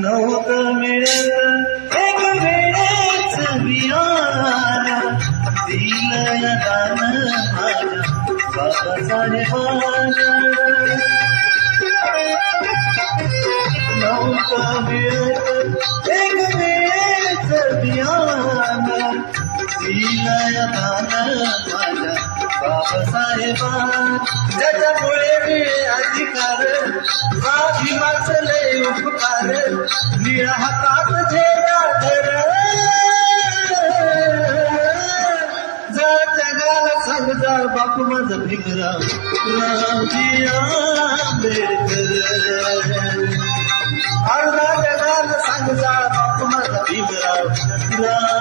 नव्हतं मिळत एक वेळेच बियाण दिलं या दान माझ्या बाबासाहेबांना नव्हतं मिळत एक वेळेच बियाण दिलं या दान माझ्या बाबासाहेबांना ज्याच्यामुळे मिळे अधिकार माझी वाचले उपकार निळा हातात झेला धर जा जगाला सांग जा बापू माझा भीमराव रावजी आंबेडकर अर्धा जगाला सांग जा बापू माझा भीमराव